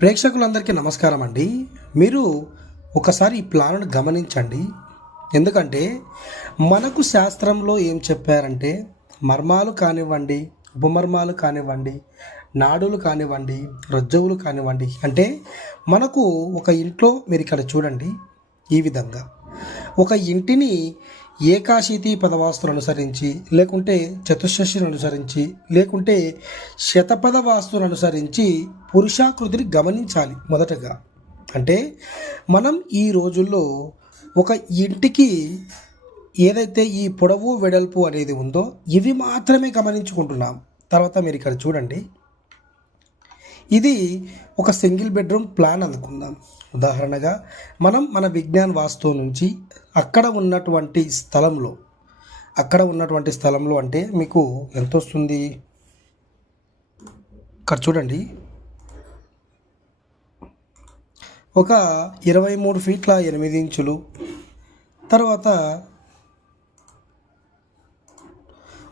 ప్రేక్షకులందరికీ నమస్కారం అండి. మీరు ఒకసారి ఈ ప్లాన్ను గమనించండి. ఎందుకంటే మనకు శాస్త్రంలో ఏం చెప్పారంటే మర్మాలు కానివ్వండి ఉపమర్మాలు కానివ్వండి నాడులు కానివ్వండి రజ్జవులు కానివ్వండి అంటే మనకు ఒక ఇంట్లో మీరు ఇక్కడ చూడండి ఈ విధంగా. ఒక ఇంటిని ఏకాశీతి పదవాస్తును అనుసరించి లేకుంటే చతుషష్టిని అనుసరించి లేకుంటే శతపద వాస్తును అనుసరించి పురుషాకృతిని గమనించాలి మొదటగా. అంటే మనం ఈ రోజుల్లో ఒక ఇంటికి ఏదైతే ఈ పొడవు వెడల్పు అనేది ఉందో ఇవి మాత్రమే గమనించుకుంటున్నాం. తర్వాత మీరు ఇక్కడ చూడండి. ఇది ఒక సింగిల్ బెడ్రూమ్ ప్లాన్ అనుకుందాం. ఉదాహరణగా మనం మన విజ్ఞాన్ వాస్తువు నుంచి అక్కడ ఉన్నటువంటి స్థలంలో అక్కడ ఉన్నటువంటి స్థలంలో అంటే మీకు ఎంత వస్తుంది ఇక్కడ చూడండి. ఒక ఇరవై మూడు ఫీట్ల ఎనిమిది ఇంచులు. తర్వాత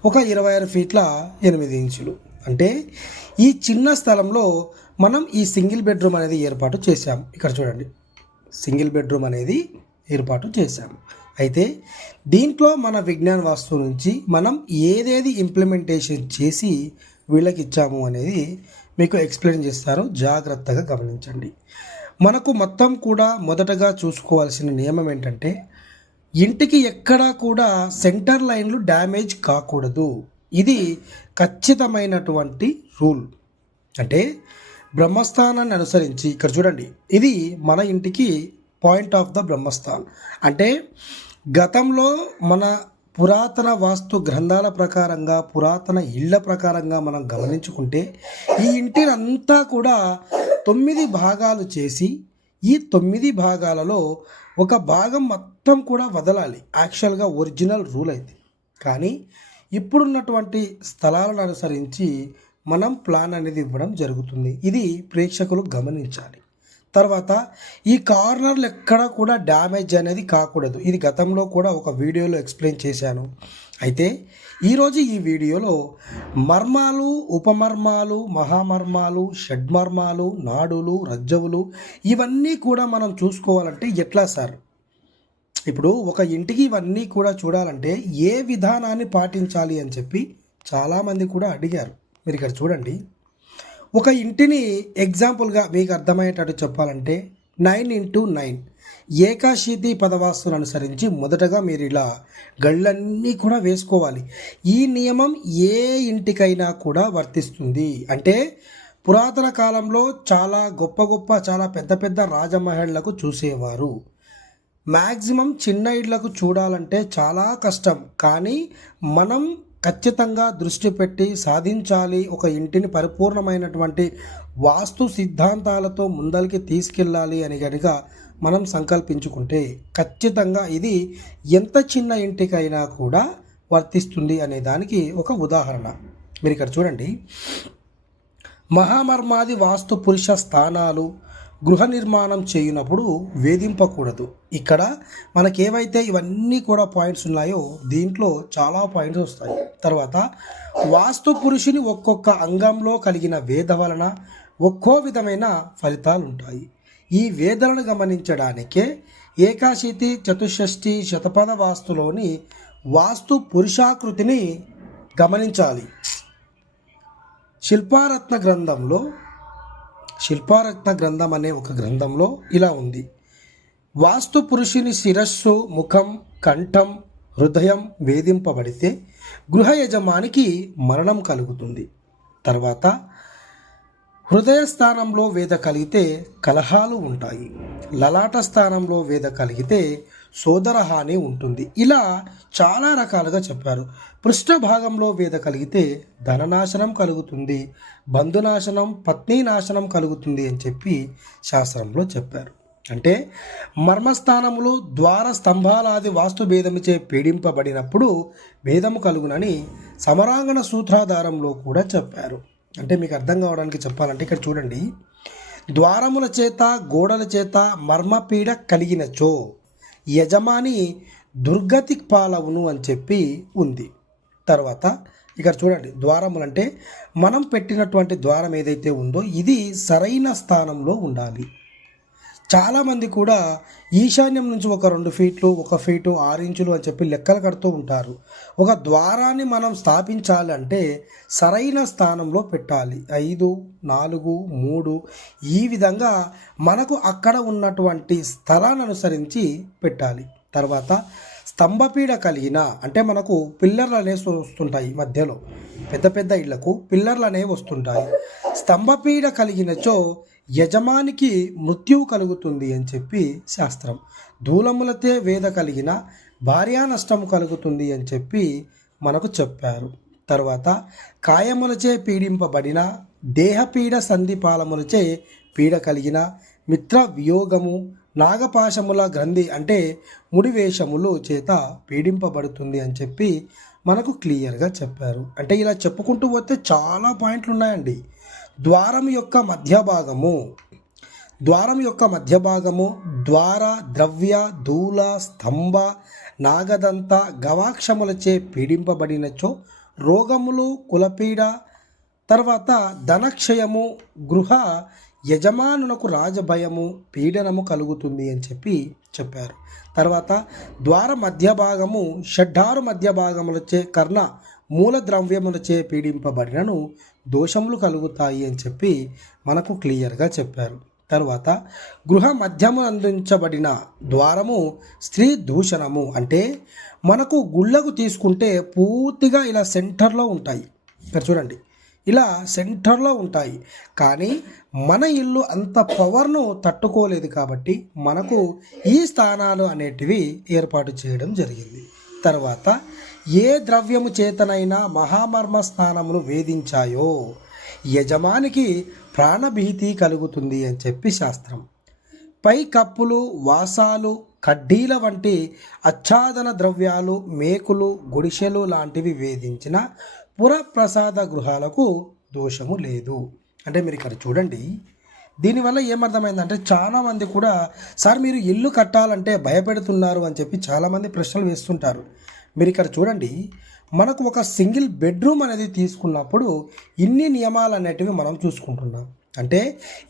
ఒక ఇరవై ఆరు ఫీట్ల ఎనిమిది ఇంచులు. అంటే ఈ చిన్న స్థలంలో మనం ఈ సింగిల్ బెడ్రూమ్ అనేది ఏర్పాటు చేశాం. ఇక్కడ చూడండి. సింగిల్ బెడ్రూమ్ అనేది ఏర్పాటు చేశాం. అయితే దీంట్లో మన విజ్ఞాన వాస్తు నుంచి మనం ఏదేది ఇంప్లిమెంటేషన్ చేసి వీళ్ళకి ఇచ్చాము అనేది మీకు ఎక్స్ప్లెయిన్ చేస్తారు. జాగ్రత్తగా గమనించండి. మనకు మొత్తం కూడా మొదటగా చూసుకోవాల్సిన నియమం ఏంటంటే ఇంటికి ఎక్కడా కూడా సెంటర్ లైన్లు డ్యామేజ్ కాకూడదు. ఇది ఖచ్చితమైనటువంటి రూల్ అంటే బ్రహ్మస్థానాన్ని అనుసరించి ఇక్కడ చూడండి ఇది మన ఇంటికి పాయింట్ ఆఫ్ ద బ్రహ్మస్థాన్. అంటే గతంలో మన పురాతన వాస్తు గ్రంథాల ప్రకారంగా పురాతన ఇళ్ళ ప్రకారంగా మనం గమనించుకుంటే ఈ ఇంటిని అంతా కూడా తొమ్మిది భాగాలు చేసి ఈ తొమ్మిది భాగాలలో ఒక భాగం మొత్తం కూడా వదలాలి. యాక్చువల్గా ఒరిజినల్ రూల్ అయితే. కానీ ఇప్పుడున్నటువంటి స్థలాలను అనుసరించి మనం ప్లాన్ అనేది ఇవ్వడం జరుగుతుంది. ఇది ప్రేక్షకులు గమనించాలి. తర్వాత ఈ కార్నర్లు ఎక్కడ కూడా డ్యామేజ్ అనేది కాకూడదు. ఇది గతంలో కూడా ఒక వీడియోలో ఎక్స్ప్లెయిన్ చేశాను. అయితే ఈరోజు ఈ వీడియోలో మర్మాలు ఉపమర్మాలు మహామర్మాలు షడ్మర్మాలు నాడులు రజ్జవులు ఇవన్నీ కూడా మనం చూసుకోవాలంటే ఎట్లా సార్? ఇప్పుడు ఒక ఇంటికి ఇవన్నీ కూడా చూడాలంటే ఏ విధానాన్ని పాటించాలి అని చెప్పి చాలామంది కూడా అడిగారు. మీరు ఇక్కడ చూడండి. ఒక ఇంటిని ఎగ్జాంపుల్గా మీకు అర్థమయ్యేటట్టు చెప్పాలంటే నైన్ ఇంటూ నైన్. ఏకాశీతి పదవాస్తును అనుసరించి మొదటగా మీరు ఇలా గళ్ళన్నీ కూడా వేసుకోవాలి. ఈ నియమం ఏ ఇంటికైనా కూడా వర్తిస్తుంది. అంటే పురాతన కాలంలో చాలా గొప్ప గొప్ప చాలా పెద్ద పెద్ద రాజమహళ్ళకు చూసేవారు. మ్యాక్సిమం చిన్న ఇళ్ళకు చూడాలంటే చాలా కష్టం. కానీ మనం ఖచ్చితంగా దృష్టి పెట్టి సాధించాలి ఒక ఇంటిని పరిపూర్ణమైనటువంటి వాస్తు సిద్ధాంతాలతో ముందరికి తీసుకెళ్ళాలి అని కనుక మనం సంకల్పించుకుంటే ఖచ్చితంగా ఇది ఎంత చిన్న ఇంటికైనా కూడా వర్తిస్తుంది అనే దానికి ఒక ఉదాహరణ. మీరు ఇక్కడ చూడండి. మహామర్మాది వాస్తు పురుష స్థానాలు గృహ నిర్మాణం చేయనప్పుడు వేధింపకూడదు. ఇక్కడ మనకి ఏవైతే ఇవన్నీ కూడా పాయింట్స్ ఉన్నాయో దీంట్లో చాలా పాయింట్స్ వస్తాయి. తర్వాత వాస్తు పురుషుని ఒక్కొక్క అంగంలో కలిగిన వేద వలన ఒక్కో విధమైన ఫలితాలు ఉంటాయి ఈ వేదలను గమనించడానికే ఏకాశితి చతుషష్ఠి శతపథ వాస్తులోని వాస్తు పురుషాకృతిని గమనించాలి. శిల్పారత్న గ్రంథంలో శిల్పారత్న గ్రంథం అనే ఒక గ్రంథంలో ఇలా ఉంది. వాస్తు పురుషుని శిరస్సు ముఖం కంఠం హృదయం వేధింపబడితే గృహ యజమానికి మరణం కలుగుతుంది. తర్వాత హృదయ స్థానంలో వేద కలిగితే కలహాలు ఉంటాయి. లలాట స్థానంలో వేద కలిగితే సోదరహాని ఉంటుంది. ఇలా చాలా రకాలుగా చెప్పారు. పృష్ఠ భాగంలో వేద కలిగితే ధననాశనం కలుగుతుంది బంధునాశనం పత్ని నాశనం కలుగుతుంది అని చెప్పి శాస్త్రంలో చెప్పారు. అంటే మర్మస్థానములో ద్వార స్తంభాలాది వాస్తు భేదముచే పీడింపబడినప్పుడు భేదము కలుగునని సమరాంగణ సూత్రాధారంలో కూడా చెప్పారు. అంటే మీకు అర్థం కావడానికి చెప్పాలంటే ఇక్కడ చూడండి. ద్వారముల చేత గోడల చేత మర్మపీడ కలిగినచో యజమాని దుర్గతి పాలవును అని చెప్పి ఉంది. తర్వాత ఇక్కడ చూడండి ద్వారములు అంటే మనం పెట్టినటువంటి ద్వారం ఏదైతే ఉందో ఇది సరైన స్థానంలో ఉండాలి. చాలామంది కూడా ఈశాన్యం నుంచి ఒక రెండు ఫీట్లు ఒక ఫీటు ఆరు ఇంచులు అని చెప్పి లెక్కలు కడుతూ ఉంటారు. ఒక ద్వారాన్ని మనం స్థాపించాలంటే సరైన స్థానంలో పెట్టాలి. ఐదు నాలుగు మూడు ఈ విధంగా మనకు అక్కడ ఉన్నటువంటి స్థలాన్ని అనుసరించి పెట్టాలి. తర్వాత స్తంభపీడ కలిగిన అంటే మనకు పిల్లర్లు అనేవి వస్తుంటాయి మధ్యలో. పెద్ద పెద్ద ఇళ్ళకు పిల్లర్లు అనేవి వస్తుంటాయి. స్తంభపీడ కలిగినచో యజమానికి మృత్యువు కలుగుతుంది అని చెప్పి శాస్త్రం. దూలములతే వేద కలిగిన భార్యా నష్టము కలుగుతుంది అని చెప్పి మనకు చెప్పారు. తర్వాత కాయములచే పీడింపబడిన దేహపీడ సంధిపాలములచే పీడ కలిగిన మిత్ర వియోగము నాగపాశముల గ్రంథి అంటే ముడివేషములు చేత పీడింపబడుతుంది అని చెప్పి మనకు క్లియర్గా చెప్పారు. అంటే ఇలా చెప్పుకుంటూ పోతే చాలా పాయింట్లు ఉన్నాయండి ద్వారం యొక్క మధ్య భాగము ద్వారం యొక్క మధ్య భాగము ద్వార ద్రవ్య దూల స్తంభ నాగదంత గవాక్షములచే పీడింపబడినచో రోగములు కులపీడ తర్వాత ధనక్షయము గృహ యజమానునకు రాజభయము పీడనము కలుగుతుంది అని చెప్పి చెప్పారు. తర్వాత ద్వార మధ్య భాగము షడ్డారు మధ్య భాగములచే కర్ణ మూల ద్రవ్యములచే పీడింపబడినను దోషములు కలుగుతాయి అని చెప్పి మనకు క్లియర్గా చెప్పారు. తర్వాత గృహ మధ్యము అందించబడిన ద్వారము స్త్రీ దూషణము అంటే మనకు గుళ్ళకు తీసుకుంటే పూర్తిగా ఇలా సెంటర్లో ఉంటాయి. ఇక్కడ చూడండి ఇలా సెంటర్లో ఉంటాయి. కానీ మన ఇల్లు అంత పవర్ను తట్టుకోలేదు కాబట్టి మనకు ఈ స్థానాలు అనేటివి ఏర్పాటు చేయడం జరిగింది. తర్వాత ఏ ద్రవ్యము చేతనైనా మహామర్మ స్థానమును వేధించాయో? యజమానికి ప్రాణభీతి కలుగుతుంది అని చెప్పి శాస్త్రం. పై కప్పులు వాసాలు కడ్డీల వంటి ఆచ్ఛాదన ద్రవ్యాలు మేకులు గుడిసెలు లాంటివి వేధించిన పురప్రసాద గృహాలకు దోషము లేదు. అంటే మీరు ఇక్కడ చూడండి. దీనివల్ల ఏమర్థమైందంటే చాలామంది కూడా సార్ మీరు ఇల్లు కట్టాలంటే భయపెడుతున్నారు అని చెప్పి చాలామంది ప్రశ్నలు వేస్తుంటారు. మీరు ఇక్కడ చూడండి మనకు ఒక సింగిల్ బెడ్రూమ్ అనేది తీసుకున్నప్పుడు ఇన్ని నియమాలు అనేటివి మనం చూసుకుంటున్నాం. అంటే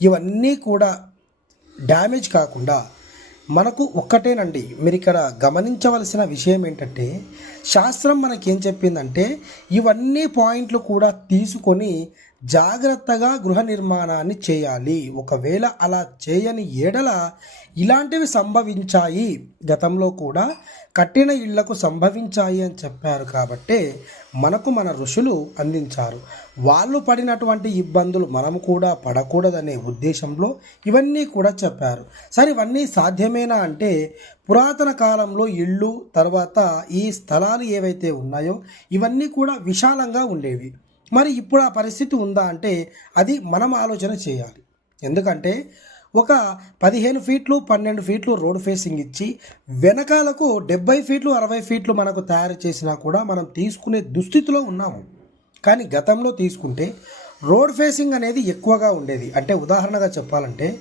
ఇవన్నీ కూడా డ్యామేజ్ కాకుండా మనకు ఒక్కటేనండి మీరు ఇక్కడ గమనించవలసిన విషయం ఏంటంటే శాస్త్రం మనకేం చెప్పిందంటే ఇవన్నీ పాయింట్లు కూడా తీసుకొని జాగ్రత్తగా గృహ నిర్మాణాన్ని చేయాలి. ఒకవేళ అలా చేయని ఏడల ఇలాంటివి సంభవించాయి. గతంలో కూడా కట్టిన ఇళ్ళకు సంభవించాయి అని చెప్పారు కాబట్టే మనకు మన ఋషులు అందించారు. వాళ్ళు పడినటువంటి ఇబ్బందులు మనము కూడా పడకూడదనే ఉద్దేశంలో ఇవన్నీ కూడా చెప్పారు. సరే ఇవన్నీ సాధ్యమేనా అంటే పురాతన కాలంలో ఇళ్ళు తర్వాత ఈ స్థలాలు ఏవైతే ఉన్నాయో ఇవన్నీ కూడా విశాలంగా ఉండేవి. మరి ఇప్పుడు ఆ పరిస్థితి ఉందా అంటే అది మనం ఆలోచన చేయాలి. ఎందుకంటే ఒక పదిహేను ఫీట్లు పన్నెండు ఫీట్లు రోడ్ ఫేసింగ్ ఇచ్చి వెనకాలకు డెబ్బై ఫీట్లు అరవై ఫీట్లు మనకు తయారు చేసినా కూడా మనం తీసుకునే దుస్థితిలో ఉన్నాము. కానీ గతంలో తీసుకుంటే రోడ్ ఫేసింగ్ అనేది ఎక్కువగా ఉండేది. అంటే ఉదాహరణగా చెప్పాలంటే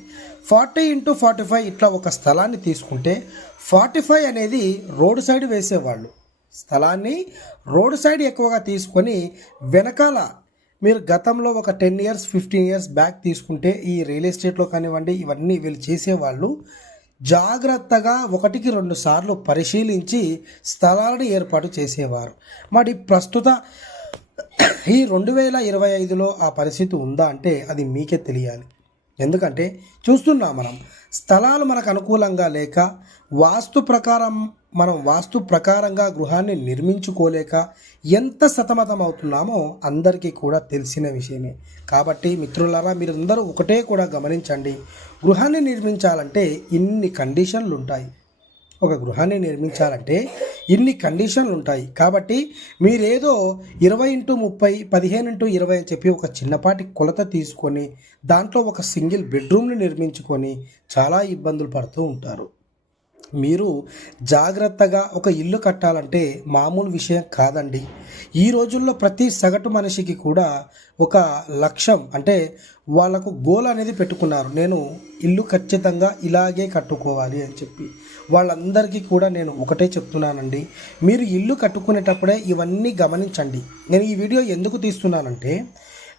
ఫార్టీ ఇంటూ ఫార్టీ ఫైవ్ ఇట్లా ఒక స్థలాన్ని తీసుకుంటే ఫార్టీ ఫైవ్ అనేది రోడ్ సైడ్ వేసేవాళ్ళు. స్థలాన్ని రోడ్ సైడ్ ఎక్కువగా తీసుకొని వెనకాల మీరు గతంలో ఒక ten years fifteen years back తీసుకుంటే ఈ రియల్ ఎస్టేట్లో కానివ్వండి ఇవన్నీ వీళ్ళు చేసేవాళ్ళు జాగ్రత్తగా ఒకటికి రెండు సార్లు పరిశీలించి స్థలాలను ఏర్పాటు చేసేవారు. మరి ప్రస్తుత ఈ రెండు వేల ఇరవై ఐదులో ఆ పరిస్థితి ఉందా అంటే అది మీకే తెలియాలి. ఎందుకంటే చూస్తున్నాం మనం స్థలాలు మనకు అనుకూలంగా లేక వాస్తు ప్రకారం మనం వాస్తు ప్రకారంగా గృహాన్ని నిర్మించుకోలేక ఎంత సతమతం అవుతున్నామో అందరికీ కూడా తెలిసిన విషయమే. కాబట్టి మిత్రులారా మీరందరూ ఒకటే కూడా గమనించండి. గృహాన్ని నిర్మించాలంటే ఇన్ని కండిషన్లు ఉంటాయి ఒక గృహాన్ని నిర్మించాలంటే ఇన్ని కండిషన్లు ఉంటాయి కాబట్టి మీరేదో ఇరవై ఇంటూ ముప్పై పదిహేను ఇంటూ ఇరవై అని చెప్పి ఒక చిన్నపాటి కొలత తీసుకొని దాంట్లో ఒక సింగిల్ బెడ్రూమ్ని నిర్మించుకొని చాలా ఇబ్బందులు పడుతూ ఉంటారు. మీరు జాగ్రత్తగా ఒక ఇల్లు కట్టాలంటే మామూలు విషయం కాదండి. ఈ రోజుల్లో ప్రతి సగటు మనిషికి కూడా ఒక లక్ష్యం అంటే వాళ్ళకు గోల్ అనేది పెట్టుకున్నారు. నేను ఇల్లు ఖచ్చితంగా ఇలాగే కట్టుకోవాలి అని చెప్పి. వాళ్ళందరికీ కూడా నేను ఒకటే చెప్తున్నానండి. మీరు ఇల్లు కట్టుకునేటప్పుడే ఇవన్నీ గమనించండి. నేను ఈ వీడియో ఎందుకు తీస్తున్నానంటే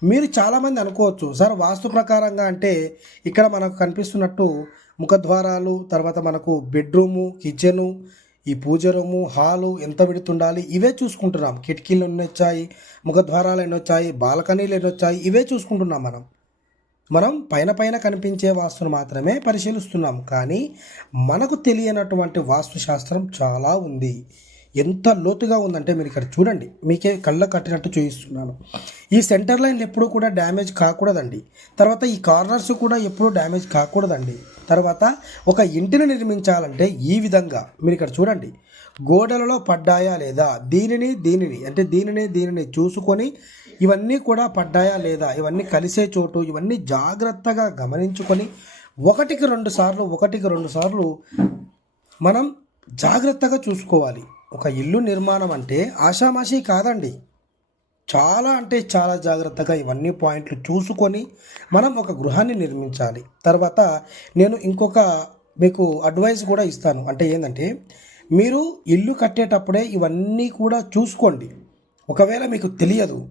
మీరు చాలామంది అనుకోవచ్చు సార్ వాస్తు ప్రకారంగా అంటే ఇక్కడ మనకు కనిపిస్తున్నట్టు ముఖద్వారాలు తర్వాత మనకు బెడ్రూము కిచెను ఈ పూజ రూము హాలు ఎంత విడుతుండాలి ఇవే చూసుకుంటున్నాం. కిటికీలు ఎన్ని వచ్చాయి ముఖద్వారాలు ఎన్ని వచ్చాయి బాల్కనీలు ఎన్ని వచ్చాయి ఇవే చూసుకుంటున్నాం మనం. మనం పైన పైన కనిపించే వాస్తును మాత్రమే పరిశీలిస్తున్నాం. కానీ మనకు తెలియనటువంటి వాస్తుశాస్త్రం చాలా ఉంది. ఎంత లోతుగా ఉందంటే మీరు ఇక్కడ చూడండి. మీకే కళ్ళ కట్టినట్టు చూపిస్తున్నాను. ఈ సెంటర్ లైన్లు ఎప్పుడూ కూడా డ్యామేజ్ కాకూడదండి. తర్వాత ఈ కార్నర్స్ కూడా ఎప్పుడూ డ్యామేజ్ కాకూడదండి. తర్వాత ఒక ఇంటిని నిర్మించాలంటే ఈ విధంగా. మీరు ఇక్కడ చూడండి. గోడలలో పడ్డాయా లేదా? దీనిని దీనిని అంటే దీనిని దీనిని చూసుకొని ఇవన్నీ కూడా పడ్డాయా లేదా? ఇవన్నీ కలిసే చోటు ఇవన్నీ జాగ్రత్తగా గమనించుకొని ఒకటికి రెండు సార్లు ఒకటికి రెండు సార్లు మనం జాగ్రత్తగా చూసుకోవాలి. ఒక ఇల్లు నిర్మాణం అంటే ఆషామాషి కాదండి. చాలా అంటే చాలా జాగ్రత్తగా ఇవన్నీ పాయింట్లు చూసుకొని మనం ఒక గృహాన్ని నిర్మించాలి. తర్వాత నేను ఇంకొక మీకు అడ్వైస్ కూడా ఇస్తాను. అంటే ఏంటంటే మీరు ఇల్లు కట్టేటప్పుడే ఇవన్నీ కూడా చూసుకోండి. ఒకవేళ మీకు తెలియదు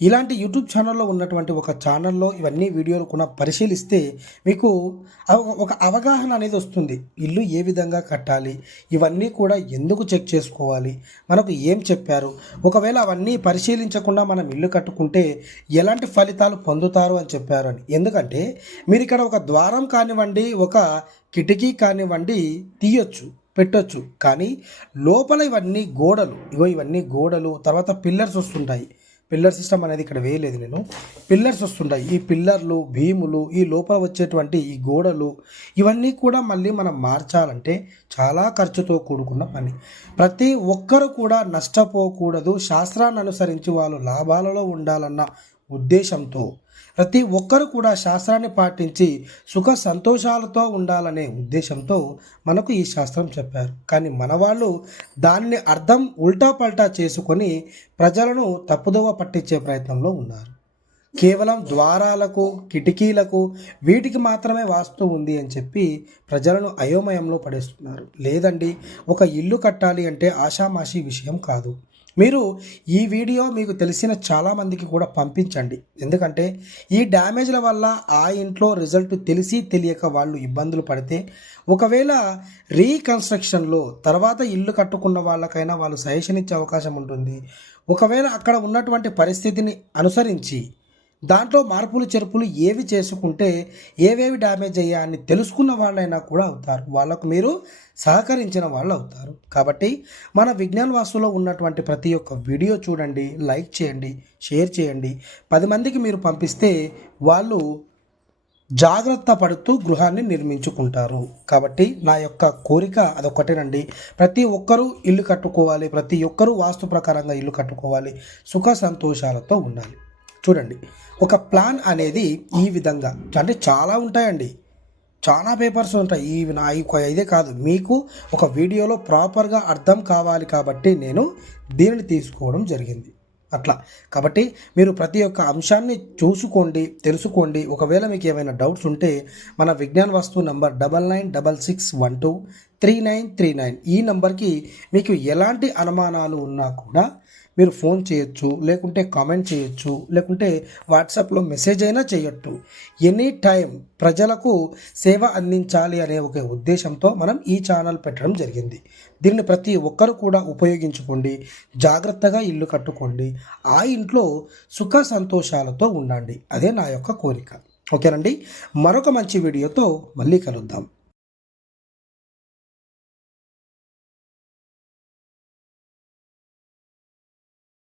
ఇలాంటి యూట్యూబ్ ఛానల్లో ఉన్నటువంటి ఒక ఛానల్లో ఇవన్నీ వీడియోలు కూడా పరిశీలిస్తే మీకు ఒక అవగాహన అనేది వస్తుంది. ఇల్లు ఏ విధంగా కట్టాలి? ఇవన్నీ కూడా ఎందుకు చెక్ చేసుకోవాలి? మనకు ఏం చెప్పారు? ఒకవేళ అవన్నీ పరిశీలించకుండా మనం ఇల్లు కట్టుకుంటే ఎలాంటి ఫలితాలు పొందుతారు అని చెప్పారు అని. ఎందుకంటే మీరు ఇక్కడ ఒక ద్వారం కానివ్వండి ఒక కిటికీ కానివ్వండి తీయొచ్చు పెట్టొచ్చు. కానీ లోపల ఇవన్నీ గోడలు ఇవో ఇవన్నీ గోడలు తర్వాత పిల్లర్స్ వస్తుంటాయి. పిల్లర్ సిస్టమ్ అనేది ఇక్కడ వేయలేదు నేను. పిల్లర్స్ వస్తుంటాయి. ఈ పిల్లర్లు భీములు ఈ లోపల వచ్చేటువంటి ఈ గోడలు ఇవన్నీ కూడా మళ్ళీ మనం మార్చాలంటే చాలా ఖర్చుతో కూడుకున్న పని. ప్రతి ఒక్కరు కూడా నష్టపోకూడదు. శాస్త్రాన్ని అనుసరించి వాళ్ళు లాభాలలో ఉండాలన్న ఉద్దేశంతో ప్రతి ఒక్కరు కూడా శాస్త్రాన్ని పాటించి సుఖ సంతోషాలతో ఉండాలనే ఉద్దేశంతో మనకు ఈ శాస్త్రం చెప్పారు. కానీ మన వాళ్ళు దాన్ని అర్థం ఉల్టా పల్టా చేసుకొని ప్రజలను తప్పుదోవ పట్టించే ప్రయత్నంలో ఉన్నారు. కేవలం ద్వారాలకు కిటికీలకు వీటికి మాత్రమే వాస్తు ఉంది అని చెప్పి ప్రజలను అయోమయంలో పడేస్తున్నారు. లేదండి ఒక ఇల్లు కట్టాలి అంటే ఆషామాషి విషయం కాదు. మీరు ఈ వీడియో మీకు తెలిసిన చాలామందికి కూడా పంపించండి. ఎందుకంటే ఈ డ్యామేజ్ల వల్ల ఆ ఇంట్లో రిజల్ట్ తెలిసి తెలియక వాళ్ళు ఇబ్బందులు పడితే ఒకవేళ రీకన్స్ట్రక్షన్లో తర్వాత ఇల్లు కట్టుకున్న వాళ్ళకైనా వాళ్ళు సజెషన్ ఇచ్చే అవకాశం ఉంటుంది. ఒకవేళ అక్కడ ఉన్నటువంటి పరిస్థితిని అనుసరించి దాంట్లో మార్పులు చెరుపులు ఏవి చేసుకుంటే ఏవేవి డ్యామేజ్ అయ్యా అని తెలుసుకున్న వాళ్ళైనా కూడా అవుతారు. వాళ్ళకు మీరు సహకరించిన వాళ్ళు అవుతారు. కాబట్టి మన విజ్ఞాన వాస్తులో ఉన్నటువంటి ప్రతి ఒక్క వీడియో చూడండి లైక్ చేయండి షేర్ చేయండి. పది మందికి మీరు పంపిస్తే వాళ్ళు జాగ్రత్త పడుతూ గృహాన్ని నిర్మించుకుంటారు. కాబట్టి నా యొక్క కోరిక అదొక్కటేనండి. ప్రతి ఒక్కరూ ఇల్లు కట్టుకోవాలి ప్రతి ఒక్కరూ వాస్తు ప్రకారంగా ఇల్లు కట్టుకోవాలి. సుఖ సంతోషాలతో ఉండాలి. చూడండి. ఒక ప్లాన్ అనేది ఈ విధంగా అంటే చాలా ఉంటాయండి. చాలా పేపర్స్ ఉంటాయి. ఈ నా ఈ ఇదే కాదు. మీకు ఒక వీడియోలో ప్రాపర్గా అర్థం కావాలి కాబట్టి నేను దీనిని తీసుకోవడం జరిగింది. అట్లా. కాబట్టి మీరు ప్రతి ఒక్క అంశాన్ని చూసుకోండి తెలుసుకోండి. ఒకవేళ మీకు ఏమైనా డౌట్స్ ఉంటే మన విజ్ఞాన వస్తువు number double nine double six one two three nine three nine. ఈ నంబర్కి మీకు ఎలాంటి అనుమానాలు ఉన్నా కూడా మీరు ఫోన్ చేయొచ్చు లేకుంటే కామెంట్ చేయొచ్చు లేకుంటే వాట్సాప్లో మెసేజ్ అయినా చేయొచ్చు. ఎనీ టైం ప్రజలకు సేవ అందించాలి అనే ఒక ఉద్దేశంతో మనం ఈ ఛానల్ పెట్టడం జరిగింది. దీన్ని ప్రతి ఒక్కరు కూడా ఉపయోగించుకోండి జాగ్రత్తగా ఇల్లు కట్టుకోండి ఆ ఇంట్లో సుఖ సంతోషాలతో ఉండండి. అదే నా యొక్క కోరిక. ఓకేనండి? మరొక మంచి వీడియోతో మళ్ళీ కలుద్దాం.